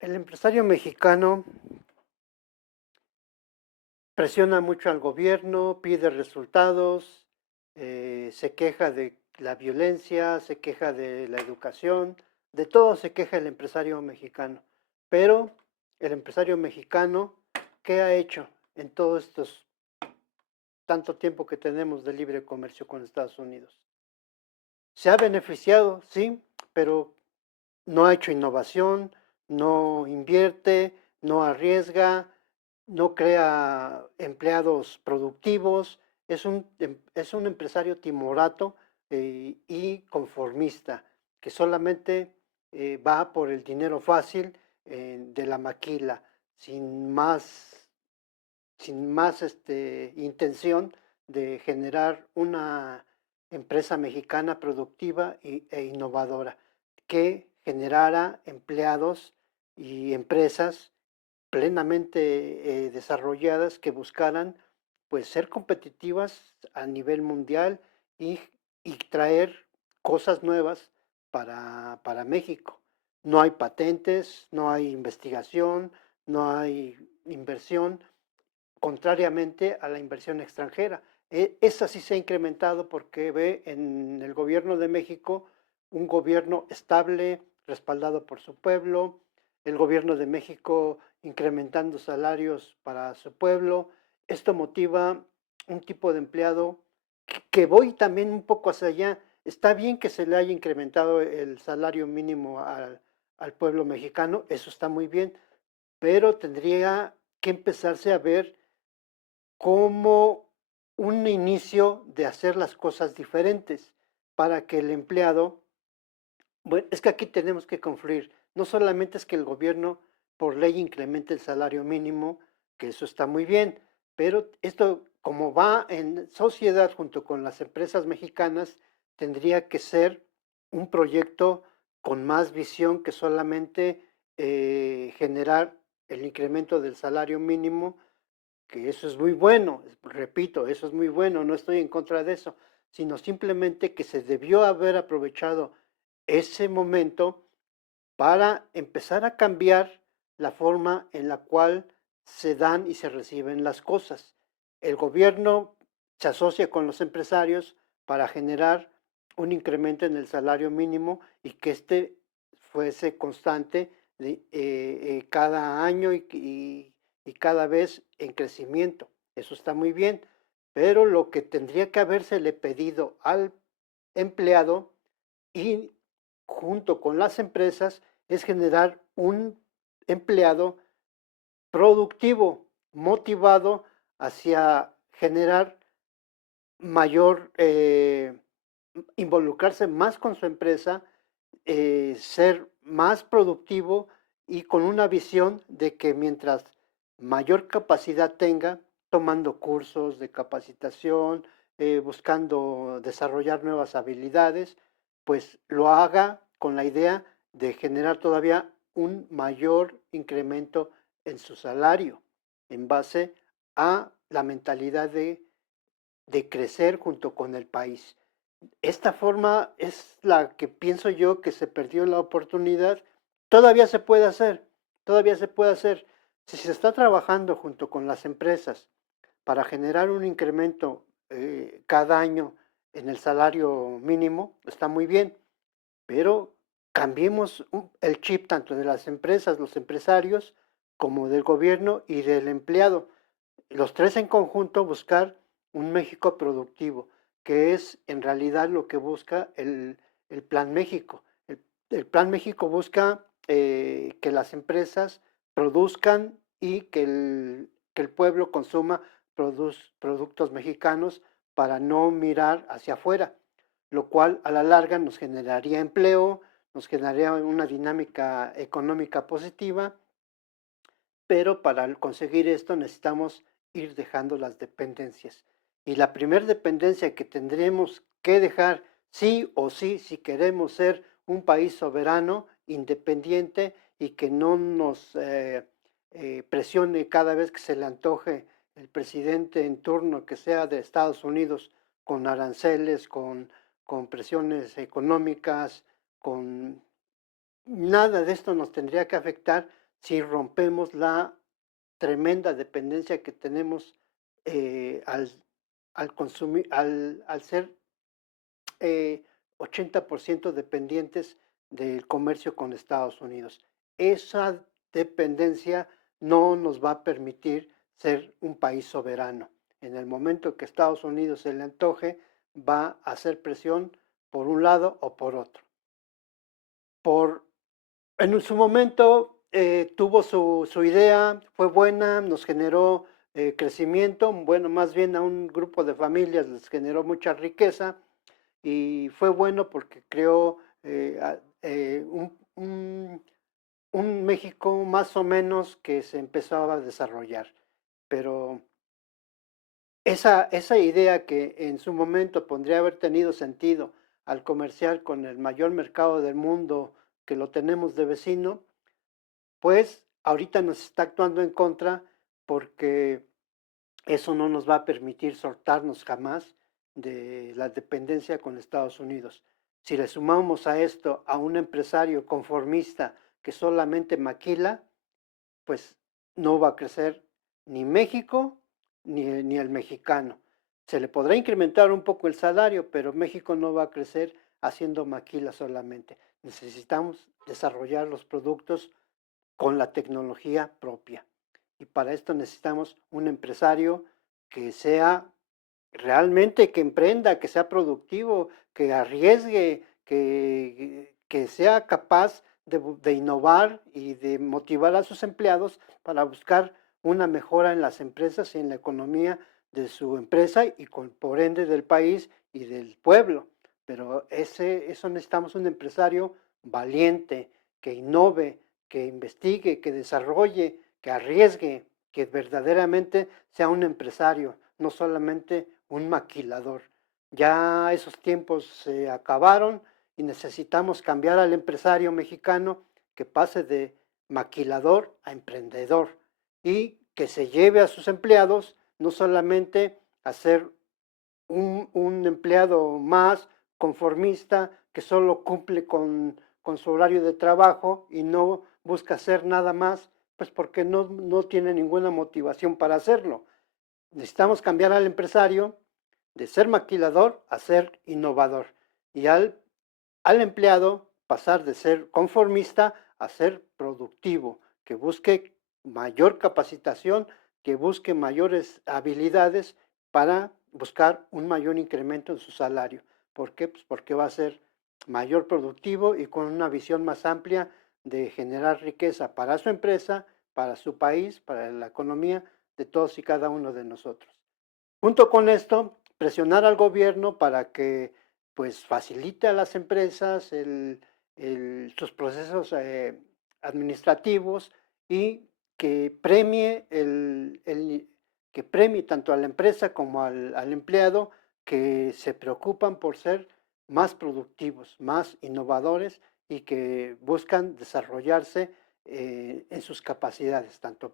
El empresario mexicano presiona mucho al gobierno, pide resultados, se queja de la violencia, se queja de la educación, de todo se queja el empresario mexicano. Pero el empresario mexicano, ¿qué ha hecho en todo estos tanto tiempo que tenemos de libre comercio con Estados Unidos? Se ha beneficiado, sí, pero no ha hecho innovación, no invierte, no arriesga, no crea empleados productivos, es un empresario timorato y conformista, que solamente va por el dinero fácil de la maquila, sin más, sin más intención de generar una empresa mexicana productiva e innovadora que generara empleados y empresas plenamente desarrolladas que buscaran pues ser competitivas a nivel mundial y, y traer cosas nuevas para México. No hay patentes, no hay investigación, no hay inversión, contrariamente a la inversión extranjera. Esa sí se ha incrementado porque ve en el gobierno de México un gobierno estable, respaldado por su pueblo, el gobierno de México incrementando salarios para su pueblo. Esto motiva un tipo de empleado que voy también un poco hacia allá. Está bien que se le haya incrementado el salario mínimo al pueblo mexicano, eso está muy bien, pero tendría que empezarse a ver como un inicio de hacer las cosas diferentes para que el empleado, bueno, es que aquí tenemos que confluir, no solamente es que el gobierno por ley incremente el salario mínimo, que eso está muy bien, pero esto como va en sociedad junto con las empresas mexicanas, tendría que ser un proyecto con más visión que solamente generar el incremento del salario mínimo, que eso es muy bueno, repito, eso es muy bueno, no estoy en contra de eso, sino simplemente que se debió haber aprovechado ese momento para empezar a cambiar la forma en la cual se dan y se reciben las cosas. El gobierno se asocia con los empresarios para generar un incremento en el salario mínimo y que este fuese constante cada año y cada vez en crecimiento. Eso está muy bien, pero lo que tendría que habérsele pedido al empleado y junto con las empresas es generar un empleado productivo, motivado hacia generar mayor, involucrarse más con su empresa, ser más productivo y con una visión de que mientras mayor capacidad tenga, tomando cursos de capacitación, buscando desarrollar nuevas habilidades, pues lo haga con la idea de generar todavía un mayor incremento en su salario en base a la mentalidad de crecer junto con el país. Esta forma es la que pienso yo que se perdió la oportunidad. Todavía se puede hacer, todavía se puede hacer. Si se está trabajando junto con las empresas para generar un incremento cada año en el salario mínimo, está muy bien, pero cambiemos el chip tanto de las empresas, los empresarios, como del gobierno y del empleado. Los tres en conjunto buscar un México productivo, que es en realidad lo que busca el Plan México. El Plan México busca que las empresas produzcan y que el pueblo consuma productos mexicanos para no mirar hacia afuera, lo cual a la larga nos generaría empleo, nos generaría una dinámica económica positiva, pero para conseguir esto necesitamos ir dejando las dependencias. Y la primera dependencia que tendremos que dejar sí o sí si queremos ser un país soberano, independiente y que no nos presione cada vez que se le antoje el presidente en turno que sea de Estados Unidos con aranceles, con presiones económicas, con nada de esto nos tendría que afectar si rompemos la tremenda dependencia que tenemos al, al ser eh, 80% dependientes del comercio con Estados Unidos. Esa dependencia no nos va a permitir ser un país soberano. En el momento que Estados Unidos se le antoje, va a hacer presión por un lado o por otro. Por, en su momento tuvo su idea, fue buena, nos generó crecimiento, bueno, más bien a un grupo de familias les generó mucha riqueza, y fue bueno porque creó un México más o menos que se empezaba a desarrollar. Pero esa idea que en su momento podría haber tenido sentido al comerciar con el mayor mercado del mundo que lo tenemos de vecino, pues ahorita nos está actuando en contra porque eso no nos va a permitir soltarnos jamás de la dependencia con Estados Unidos. Si le sumamos a esto a un empresario conformista que solamente maquila, pues no va a crecer ni México ni el mexicano. Se le podrá incrementar un poco el salario, pero México no va a crecer haciendo maquila solamente. Necesitamos desarrollar los productos con la tecnología propia. Y para esto necesitamos un empresario que sea realmente, que emprenda, que sea productivo, que arriesgue, que sea capaz de innovar y de motivar a sus empleados para buscar una mejora en las empresas y en la economía de su empresa y por ende del país y del pueblo. Pero eso necesitamos un empresario valiente, que innove, que investigue, que desarrolle, que arriesgue, que verdaderamente sea un empresario, no solamente un maquilador. Ya esos tiempos se acabaron y necesitamos cambiar al empresario mexicano que pase de maquilador a emprendedor y que se lleve a sus empleados no solamente a ser un empleado más conformista que solo cumple con su horario de trabajo y no busca hacer nada más, pues porque no tiene ninguna motivación para hacerlo. Necesitamos cambiar al empresario de ser maquilador a ser innovador y al empleado pasar de ser conformista a ser productivo, que busque mayor capacitación, que busque mayores habilidades para buscar un mayor incremento en su salario. ¿Por qué? Pues porque va a ser mayor productivo y con una visión más amplia de generar riqueza para su empresa, para su país, para la economía de todos y cada uno de nosotros. Junto con esto, presionar al gobierno para que pues facilite a las empresas sus procesos administrativos y que premie, que premie tanto a la empresa como al empleado que se preocupan por ser más productivos, más innovadores y que buscan desarrollarse en sus capacidades, tanto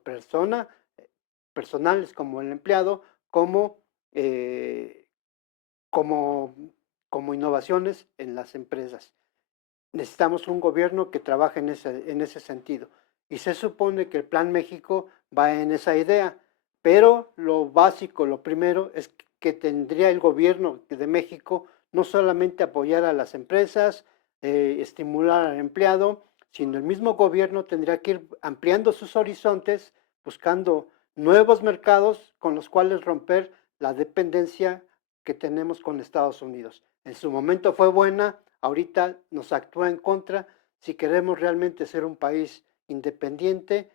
personales como el empleado, como, eh, como, como innovaciones en las empresas. Necesitamos un gobierno que trabaje en ese sentido. Y se supone que el Plan México va en esa idea, pero lo básico, lo primero, es que tendría el gobierno de México no solamente apoyar a las empresas, estimular al empleado, sino el mismo gobierno tendría que ir ampliando sus horizontes, buscando nuevos mercados con los cuales romper la dependencia que tenemos con Estados Unidos. En su momento fue buena, ahorita nos actúa en contra si queremos realmente ser un país independiente,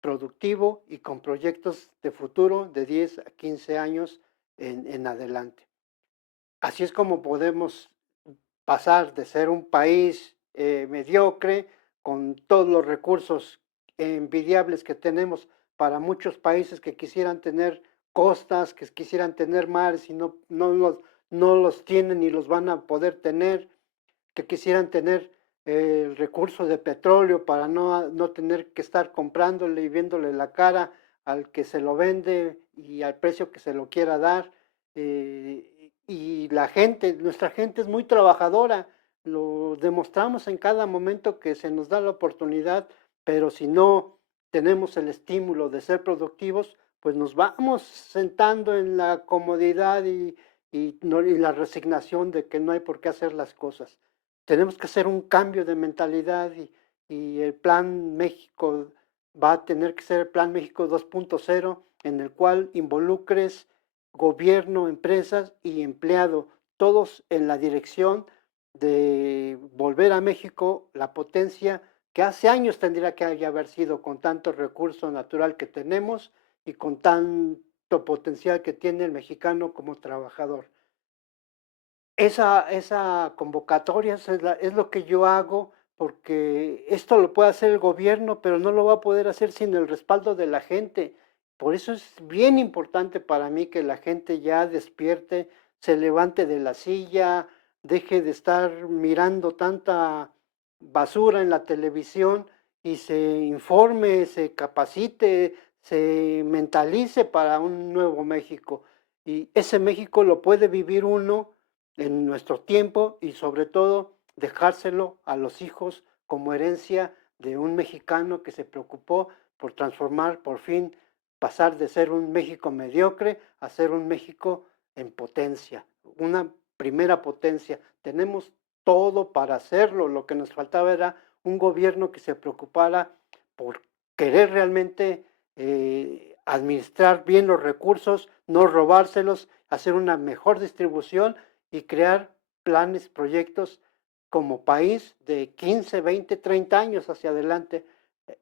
productivo y con proyectos de futuro de 10 a 15 años en adelante. Así es como podemos pasar de ser un país mediocre con todos los recursos envidiables que tenemos para muchos países que quisieran tener costas, que quisieran tener mares y no los tienen ni los van a poder tener, que quisieran tener el recurso de petróleo para no tener que estar comprándole y viéndole la cara al que se lo vende y al precio que se lo quiera dar. Y la gente, nuestra gente es muy trabajadora, lo demostramos en cada momento que se nos da la oportunidad, pero si no tenemos el estímulo de ser productivos, pues nos vamos sentando en la comodidad y la resignación de que no hay por qué hacer las cosas. Tenemos que hacer un cambio de mentalidad y el Plan México va a tener que ser el Plan México 2.0, en el cual involucres gobierno, empresas y empleado, todos en la dirección de volver a México la potencia que hace años tendría que haber sido, con tanto recurso natural que tenemos y con tanto potencial que tiene el mexicano como trabajador. Esa convocatoria es lo que yo hago, porque esto lo puede hacer el gobierno, pero no lo va a poder hacer sin el respaldo de la gente. Por eso es bien importante para mí que la gente ya despierte, se levante de la silla, deje de estar mirando tanta basura en la televisión y se informe, se capacite, se mentalice para un nuevo México. Y ese México lo puede vivir uno en nuestro tiempo y sobre todo dejárselo a los hijos como herencia de un mexicano que se preocupó por transformar, por fin, pasar de ser un México mediocre a ser un México en potencia, una primera potencia. Tenemos todo para hacerlo, lo que nos faltaba era un gobierno que se preocupara por querer realmente administrar bien los recursos, no robárselos, hacer una mejor distribución y crear planes, proyectos como país de 15, 20, 30 años hacia adelante.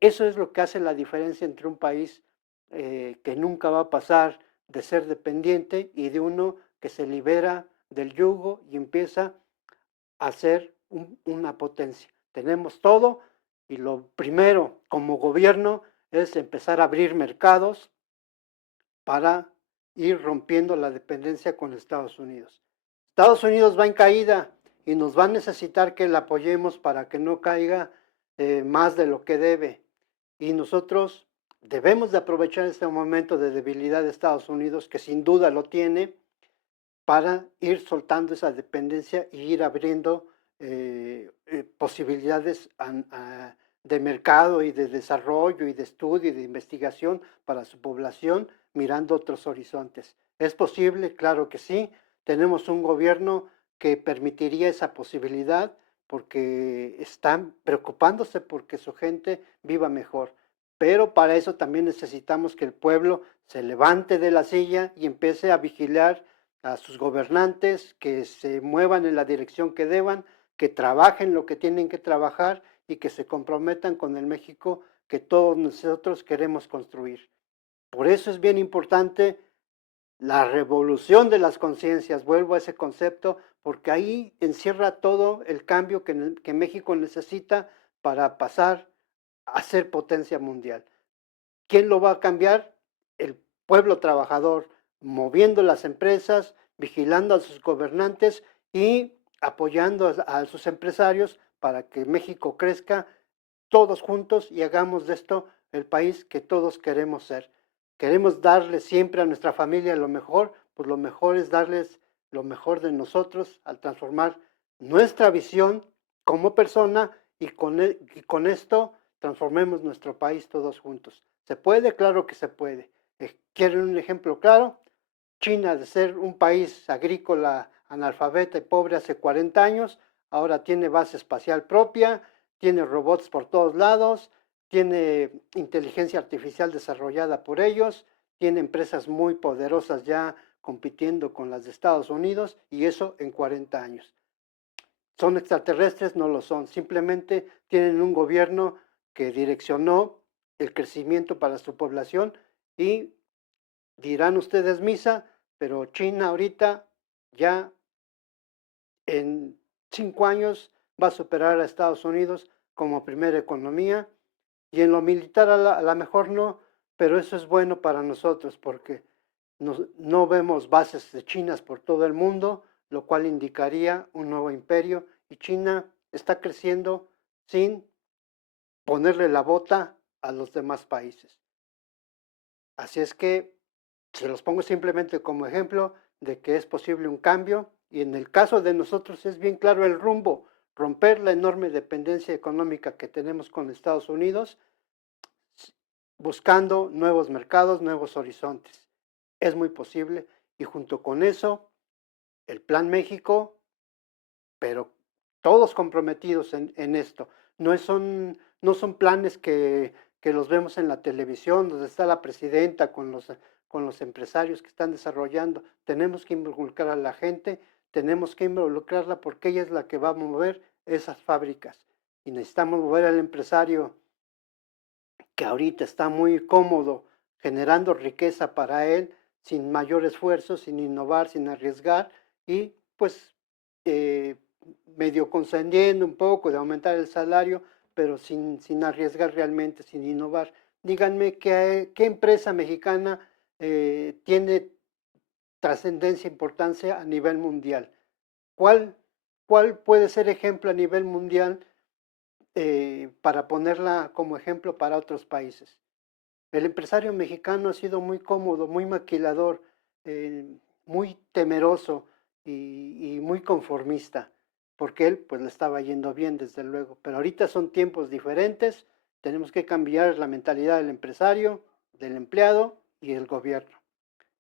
Eso es lo que hace la diferencia entre un país que nunca va a pasar de ser dependiente y de uno que se libera del yugo y empieza a ser una potencia. Tenemos todo y lo primero como gobierno es empezar a abrir mercados para ir rompiendo la dependencia con Estados Unidos. Estados Unidos va en caída y nos va a necesitar que la apoyemos para que no caiga más de lo que debe. Y nosotros debemos de aprovechar este momento de debilidad de Estados Unidos, que sin duda lo tiene, para ir soltando esa dependencia y ir abriendo posibilidades de mercado y de desarrollo y de estudio y de investigación para su población, mirando otros horizontes. ¿Es posible? Claro que sí. Tenemos un gobierno que permitiría esa posibilidad porque están preocupándose porque su gente viva mejor. Pero para eso también necesitamos que el pueblo se levante de la silla y empiece a vigilar a sus gobernantes, que se muevan en la dirección que deban, que trabajen lo que tienen que trabajar y que se comprometan con el México que todos nosotros queremos construir. Por eso es bien importante la revolución de las conciencias, vuelvo a ese concepto, porque ahí encierra todo el cambio que México necesita para pasar a ser potencia mundial. ¿Quién lo va a cambiar? El pueblo trabajador, moviendo las empresas, vigilando a sus gobernantes y apoyando a sus empresarios para que México crezca todos juntos y hagamos de esto el país que todos queremos ser. Queremos darle siempre a nuestra familia lo mejor, pues lo mejor es darles lo mejor de nosotros al transformar nuestra visión como persona y con esto transformemos nuestro país todos juntos. ¿Se puede? Claro que se puede. ¿Quieren un ejemplo claro? China, de ser un país agrícola, analfabeta y pobre hace 40 años, ahora tiene base espacial propia, tiene robots por todos lados, tiene inteligencia artificial desarrollada por ellos, tiene empresas muy poderosas ya compitiendo con las de Estados Unidos y eso en 40 años. ¿Son extraterrestres? No lo son, simplemente tienen un gobierno que direccionó el crecimiento para su población y dirán ustedes misa, pero China ahorita ya en 5 años va a superar a Estados Unidos como primera economía y en lo militar a la mejor no, pero eso es bueno para nosotros porque no vemos bases de chinas por todo el mundo, lo cual indicaría un nuevo imperio y China está creciendo sin ponerle la bota a los demás países. Así es que se los pongo simplemente como ejemplo de que es posible un cambio y en el caso de nosotros es bien claro el rumbo, romper la enorme dependencia económica que tenemos con Estados Unidos buscando nuevos mercados, nuevos horizontes. Es muy posible y junto con eso, el Plan México, pero todos comprometidos en esto. No son planes que los vemos en la televisión, donde está la presidenta con los empresarios que están desarrollando. Tenemos que involucrar a la gente, tenemos que involucrarla porque ella es la que va a mover esas fábricas. Y necesitamos mover al empresario que ahorita está muy cómodo generando riqueza para él, sin mayor esfuerzo, sin innovar, sin arriesgar, y pues eh, medio concediendo un poco de aumentar el salario, pero sin arriesgar realmente, sin innovar. Díganme qué empresa mexicana tiene trascendencia, importancia a nivel mundial. ¿Cuál, ¿Cuál puede ser ejemplo a nivel mundial para ponerla como ejemplo para otros países? El empresario mexicano ha sido muy cómodo, muy maquilador, muy temeroso y muy conformista, porque él pues le estaba yendo bien desde luego, pero ahorita son tiempos diferentes, tenemos que cambiar la mentalidad del empresario, del empleado y el gobierno.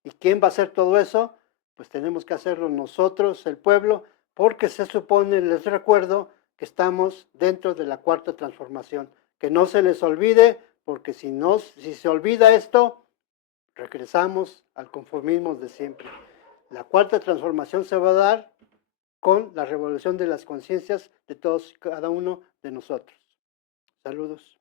¿Y quién va a hacer todo eso? Pues tenemos que hacerlo nosotros, el pueblo, porque se supone, les recuerdo, que estamos dentro de la cuarta transformación. Que no se les olvide, porque si se olvida esto, regresamos al conformismo de siempre. La cuarta transformación se va a dar con la revolución de las conciencias de todos y cada uno de nosotros. Saludos.